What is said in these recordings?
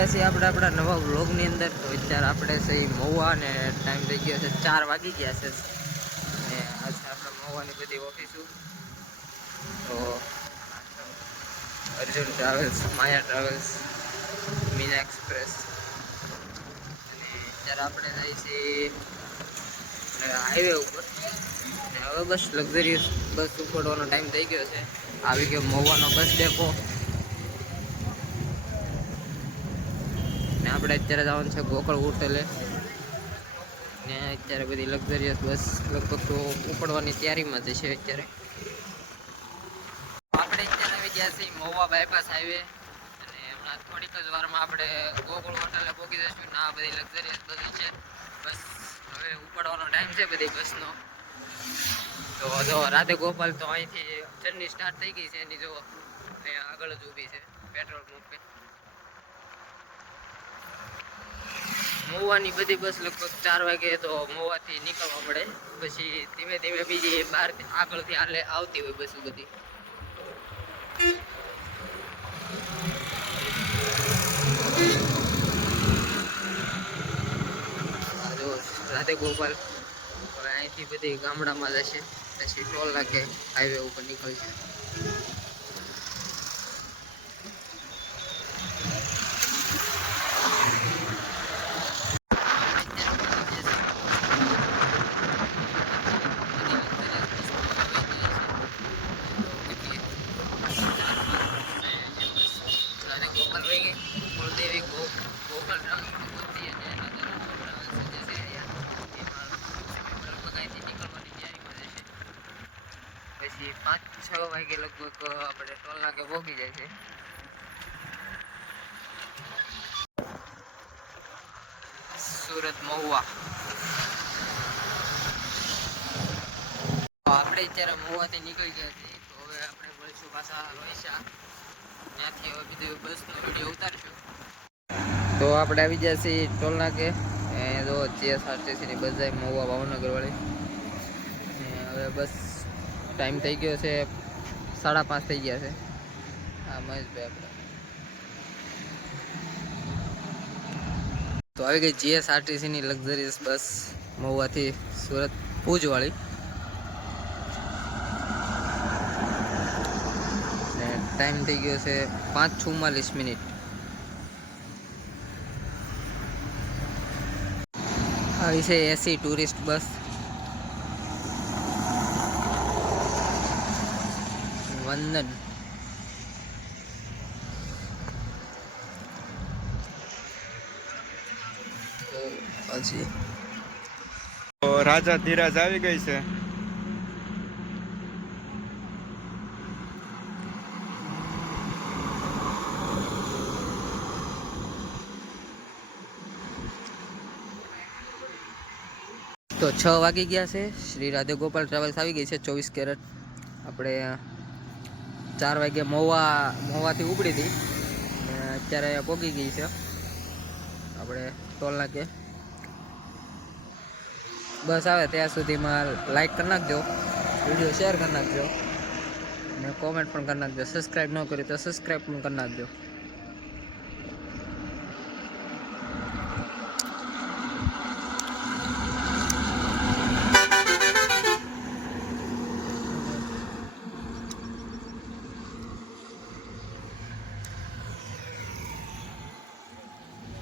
ગયા છીએ આપણે આપણા નવા વ્લોગની અંદર. તો અત્યારે આપણે સહી મહુવા ને ટાઈમ થઈ ગયો છે 4 વાગી ગયા છે અને આજે આપણે મહુવાની બધી ઓફિસો તો અર્જુન ટ્રાવેલ્સ, માયા ટ્રાવેલ્સ, મીના એક્સપ્રેસ અને અત્યારે આપણે જઈએ છીએ હાઈવે ઉપર અને હવે બસ લક્ઝરિયસ બસ ઉપડવાનો ટાઈમ થઈ ગયો છે. આવી ગયો મહુવાનો બસ ડેપો ને આપણે અત્યારે જવાનું છે ગોકળ હોટલે ને અત્યારે બધી લક્ઝરિયસ બસ લગભગ તો ઉપડવાની તૈયારીમાં જ છે. અત્યારે આપણે અત્યારે આવી ગયા છીએ મહુવા બાયપાસ હાઈવે અને હમણાં થોડીક જ વારમાં આપણે ગોકળ હોટલે પહોંચી જઈશું ને આ બધી લક્ઝરિયસ બસ છે. બસ હવે ઉપડવાનો ટાઈમ છે બધી બસનો. તો જો રાધે ગોપાલ તો અહીંથી જર્ની સ્ટાર્ટ થઈ ગઈ છે એની. જો અહીંયા આગળ જ ઊભી છે પેટ્રોલ પંપે. મહુવાની બધી બસ લગભગ 4 વાગે તો મહુવાથી નીકળવા પડે, પછી ધીમે ધીમે બીજી બહાર આગળથી આવતી હોય બસ બધી. રાધે ગોપાલ હવે અહીંથી બધી ગામડામાં જશે, પછી ટોલ નાકે હાઈવે ઉપર નીકળશે. કુલદેવી ગોપાલ ટ્રાન્સપોર્ટ હતી અને પછી 5-6 વાગે લગભગ આપણે ટોલ નાકે પહોંચી જાય છે. સુરત મહુવા આપણે અત્યારે મહુવાથી નીકળી ગયા છીએ. તો હવે આપણે મળીશું પાછા રોહિશા, ત્યાંથી હવે બીજી બસનો વિડીયો ઉતારશું. તો આપણે આવી ગયા છીએ ટોલ નાકે. જો GSRTCની બસ જાય મહુવા ભાવનગર વાળી. હવે બસ ટાઈમ થઈ ગયો છે 5:30 થઈ ગયા છે. હા મહેશભાઈ આપણે તો આવી ગઈ GSRTCની લક્ઝરિયસ બસ મહુવાથી સુરત ભુજવાળી. ને ટાઈમ થઈ ગયો છે 5:44. આવી છે AC ટુરિસ્ટ બસ. વંદન પછી રાજા ધીરાજ આવી ગઈ છે. તો 6 વાગી ગયા છે. શ્રી રાધે ગોપાલ ટ્રાવેલ્સ આવી ગઈ છે 24 કેરેટ. આપણે 4 વાગે મહુવાથી ઉપડી હતી અત્યારે પહોંચી ગઈ છે આપણે ટોલ નાકે. બસ આવે ત્યાં સુધીમાં લાઈક કરી નાખજો, વિડીયો શેર કરી નાખજો અને કોમેન્ટ પણ કરી નાખજો. સબસ્ક્રાઈબ ન કરી તો સબસ્ક્રાઈબ પણ કરી નાખજો.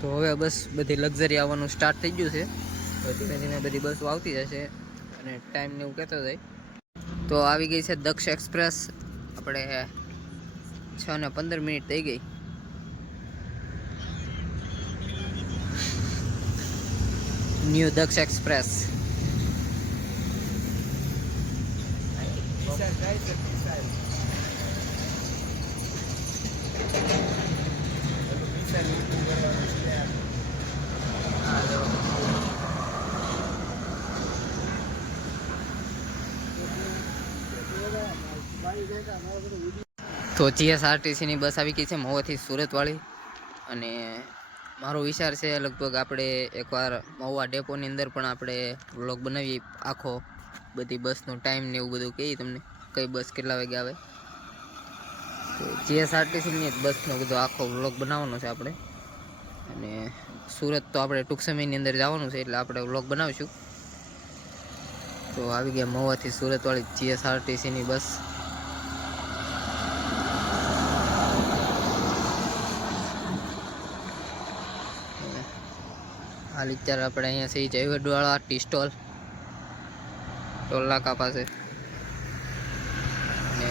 તો હવે બસ બધી લક્ઝરી આવવાનું સ્ટાર્ટ થઈ ગયું છે. ધીમે ધીમે બધી બસો આવતી જશે અને ટાઈમને એવું કહેતો જાય. તો આવી ગઈ છે દક્ષ એક્સપ્રેસ. આપણે 6:15 થઈ ગઈ. ન્યૂ દક્ષ એક્સપ્રેસ. તો GSRTCની બસ આવી ગઈ છે મહુવાથી સુરતવાળી. અને મારો વિચાર છે લગભગ આપણે એકવાર મહુવા ડેપોની અંદર પણ આપણે વ્લોગ બનાવીએ, આખો બધી બસનો ટાઈમ ને એવું બધું કહીએ તમને, કઈ બસ કેટલા વાગે આવે. તો GSRTCની બસનો બધો આખો વ્લોગ બનાવવાનો છે આપણે. અને સુરત તો આપણે ટૂંક સમયની અંદર જવાનું છે, એટલે આપણે વ્લોગ બનાવીશું. તો આવી ગયા મહુવાથી સુરતવાળી GSRTCની બસ. હાલ અત્યારે આપણે અહીંયા છે જયવડવાળા ટી સ્ટોલ ટોલ નાકા પાસે. અને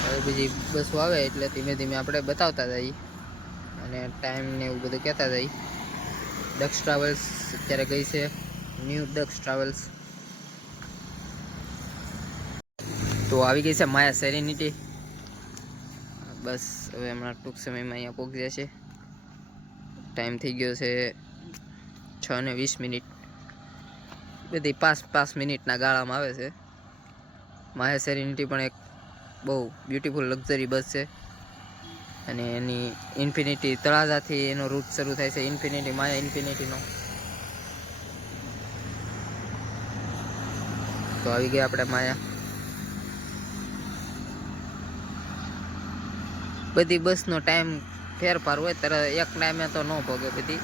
હવે બીજી બસો આવે એટલે ધીમે ધીમે આપણે બતાવતા જઈએ અને ટાઈમ ને એવું બધું કહેતા જઈએ. દક્ષ ટ્રાવેલ્સ અત્યારે ગઈ છે, ન્યૂ દક્ષ ટ્રાવેલ્સ. તો આવી ગઈ છે માયા સેરેનિટી બસ. હવે હમણાં ટૂંક સમયમાં અહીંયા પહોંચી જશે. ટાઈમ થઈ ગયો છે 6:20. બધી 5 મિનિટના ગાળામાં આવે છે. માયા સેરેનિટી પણ એક બહુ બ્યુટીફુલ લક્ઝરી બસ છે. અને એની ઇન્ફિનિટી તળાજાથી એનો રૂટ શરૂ થાય છે, ઇન્ફિનિટી માયા ઇન્ફિનિટીનો. તો આવી ગયા આપણે માયા. બધી બસનો ટાઈમ ફેરફાર હોય, ત્યારે એક ટાઈમે તો ન પગે, બધી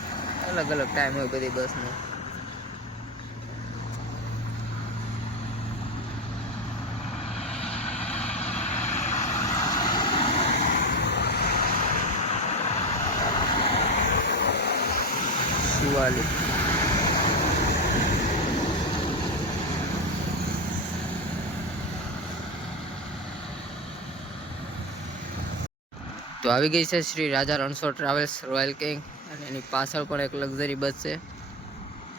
અલગ અલગ ટાઈમ હોય બધી બસનો. શિવાલિક તો આવી ગઈ છે શ્રી રાજા રણછોડ ટ્રાવેલ્સ રોયલ કિંગ. અને એની પાછળ પણ એક લક્ઝરી બસ છે,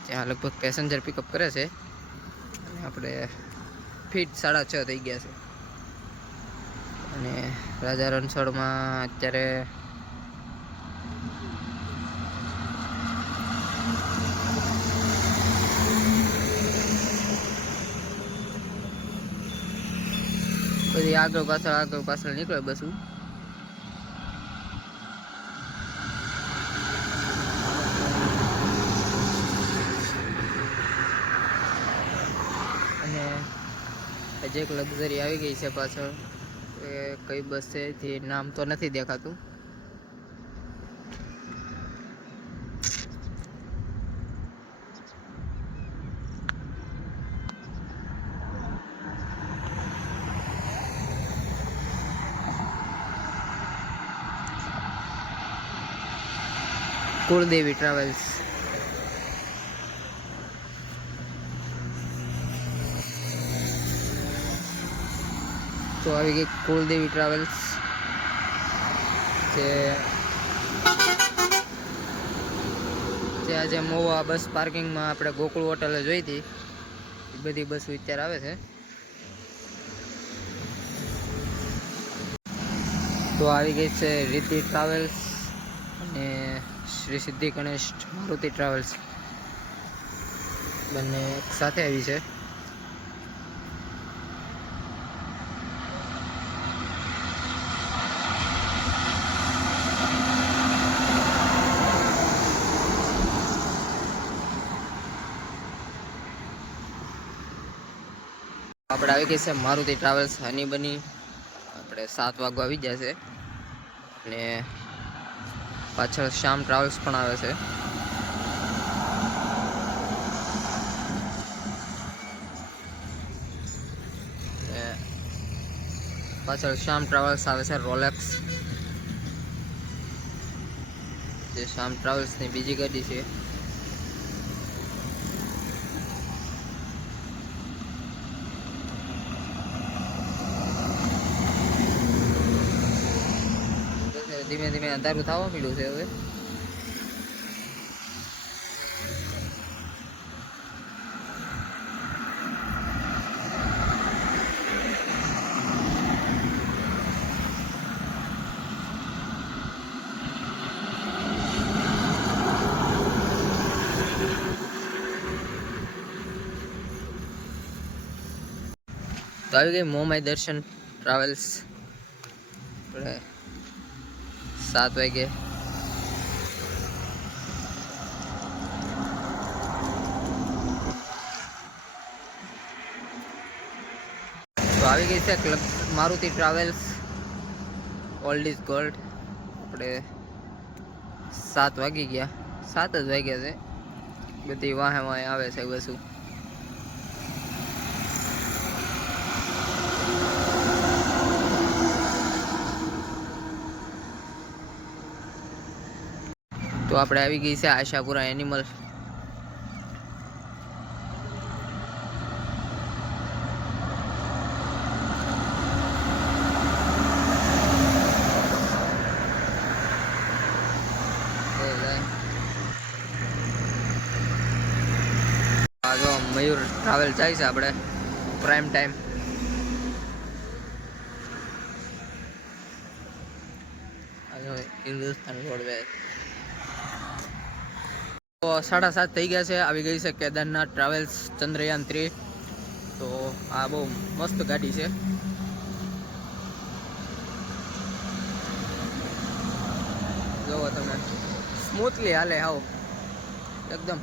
જ્યાં લગભગ પેસેન્જર પિકઅપ કરે છે. અને આપણે ફીટ 6:30 થઈ ગયા છે. અને રાજા રણછોડમાં અત્યારે બધી આગળ પાછળ નીકળે બસું. અને હજી એક લક્ઝરી આવી ગઈ છે પાછળ. એ કઈ બસ છે જે નામ તો નથી દેખાતું. કુળદેવી ટ્રાવેલ્સ. તો આવી ગઈ કુળદેવી ટ્રાવેલ્સ, જે આજે મહુવા બસ પાર્કિંગમાં આપણે ગોકુળ હોટલે જોઈ હતી. એ બધી બસો અત્યારે આવે છે. તો આવી ગઈ છે રીતિ ટ્રાવેલ્સ અને શ્રી સિદ્ધિ ગણેશ મારુતિ ટ્રાવેલ્સ, બંને એક સાથે આવી છે. આપણે આવી ગઈ છે મારુતિ ટ્રાવેલ્સ હની બની. આપણે 7 વાગવા આવી જશે. અને પાછળ શ્યામ ટ્રાવેલ્સ પણ આવે છે. પાછળ શ્યામ ટ્રાવેલ્સ આવે છે રોલેક્સ, જે શ્યામ ટ્રાવેલ્સની બીજી ગાડી છે. ધીમે ધીમે અંધારું થવા મળ્યું છે હવે. તો આવી ગઈ મોમાઈ દર્શન ટ્રાવેલ્સ. આપણે 7 વાગે તો આવી ગઈ છે Maruti travels old is gold. આપણે 7 વાગી ગયા, 7 જ વાગ્યા છે. બધી વાહે આવે છે બસું. તો આપણે આવી ગઈ છે આશાપુરા એનિમલ. જો મયુર ટ્રાવેલ જાય છે આપણે પ્રાઇમ ટાઈમ. હિન્દુસ્તાન રોડવેઝ. તો 7:30 થઈ ગયા છે. આવી ગઈ છે કેદારનાથ ટ્રાવેલ્સ ચંદ્રયાન 3. તો આ બહુ મસ્ત ગાડી છે. જોવો તમે, સ્મૂથલી હાલે, હાવ એકદમ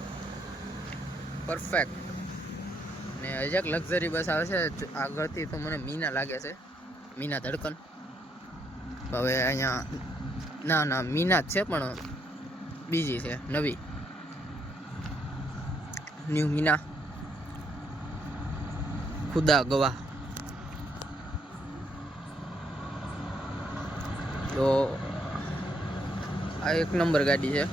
પરફેક્ટ. ને હજી એક લક્ઝરી બસ આવે છે આગળથી, તો મને મીના લાગે છે, મીના ધડકન. હવે અહીંયા ના મીના જ છે, પણ બીજી છે નવી, ન્યૂ મીના, ખુદા ગવાહ. તો આ એક નંબર ગાડી છે.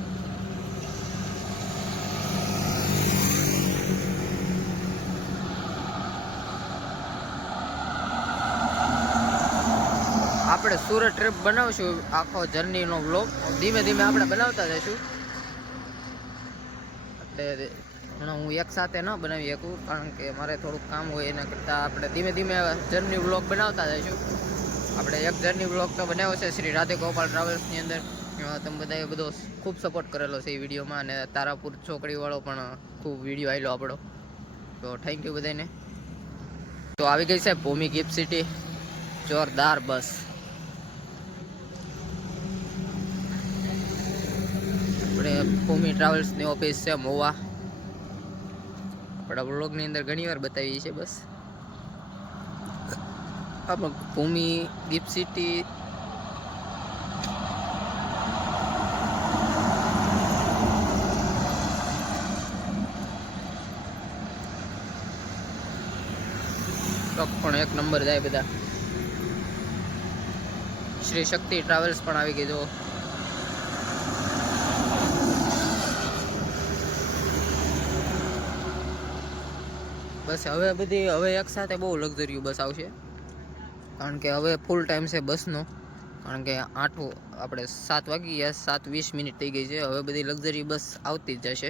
આપણે સુરત ટ્રીપ બનાવશું, આખો જર્નીનો વ્લોગ ધીમે ધીમે આપણે બનાવતા જઈશું. એટલે હમણાં હું એક સાથે ન બનાવી શકું, કારણ કે મારે થોડુંક કામ હોય. એના કરતાં આપણે ધીમે ધીમે જર્ની વ્લોગ બનાવતા જઈશું. આપણે એક જર્ની વ્લોગ તો બનાવ્યો છે શ્રી રાધે ગોપાલ ટ્રાવેલ્સની અંદર. તમે બધાએ બધો ખૂબ સપોર્ટ કરેલો છે એ વિડીયોમાં, અને તારાપુર ચોકડીવાળો પણ ખૂબ વિડીયો આવેલો આપણો. તો થેન્ક યુ બધાને. તો આવી ગઈ છે ભૂમિ ગિફ્ટ સિટી, જોરદાર બસ. આપણે ભૂમિ ટ્રાવેલ્સની ઓફિસ છે મોવા. આપણા વ્લોગની અંદર ઘણી વાર બતાવી છે બસ. આપણે ભૂમિ ગિફ્ટ સિટી પણ એક નંબર જાય બધા. શ્રી શક્તિ ટ્રાવેલ્સ પણ આવી ગઈ. જો બસ હવે એક સાથે બહુ લક્ઝરી બસ આવશે, કારણ કે હવે ફૂલ ટાઈમ છે બસનો. કારણ કે આપણે 7 વાગી ગયા, 7:20 થઈ ગઈ છે. હવે બધી લક્ઝરી બસ આવતી જ જશે.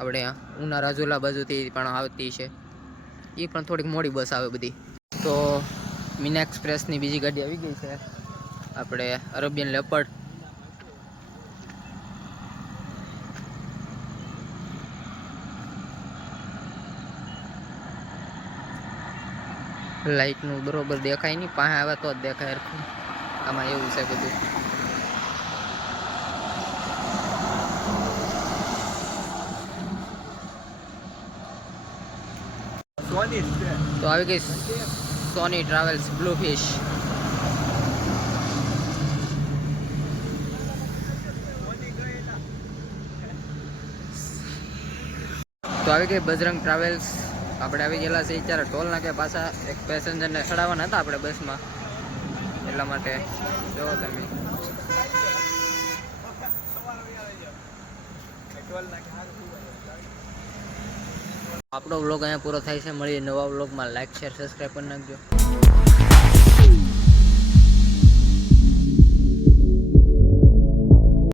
આપણે ઉના રાજુલા બાજુથી પણ આવતી છે, એ પણ થોડીક મોડી બસ આવે બધી. તો મીના એક્સપ્રેસની બીજી ગાડી આવી ગઈ છે, આપણે અરેબિયન લેપર્ડ. લાઇટનું બરોબર દેખાય નહીં, પાસે આવે તો જ દેખાય હરખું. આમાં એવું છે બધું. તો આવી ગઈ સોની ટ્રાવેલ્સ બ્લુ ફિશ. તો આવી ગઈ બજરંગ ટ્રાવેલ્સ. આપણે આવી ગયેલા છે અત્યારે ટોલ નાકે. પાછા એક પેસેન્જરને ચડાવવાના હતા આપણે બસમાં, એટલા માટે. જો તમે આપણો વ્લોગ અહીંયા પૂરો થાય છે. મળીએ નવા વ્લોગમાં. લાઈક શેર સબસ્ક્રાઈબ કરી નાખજો.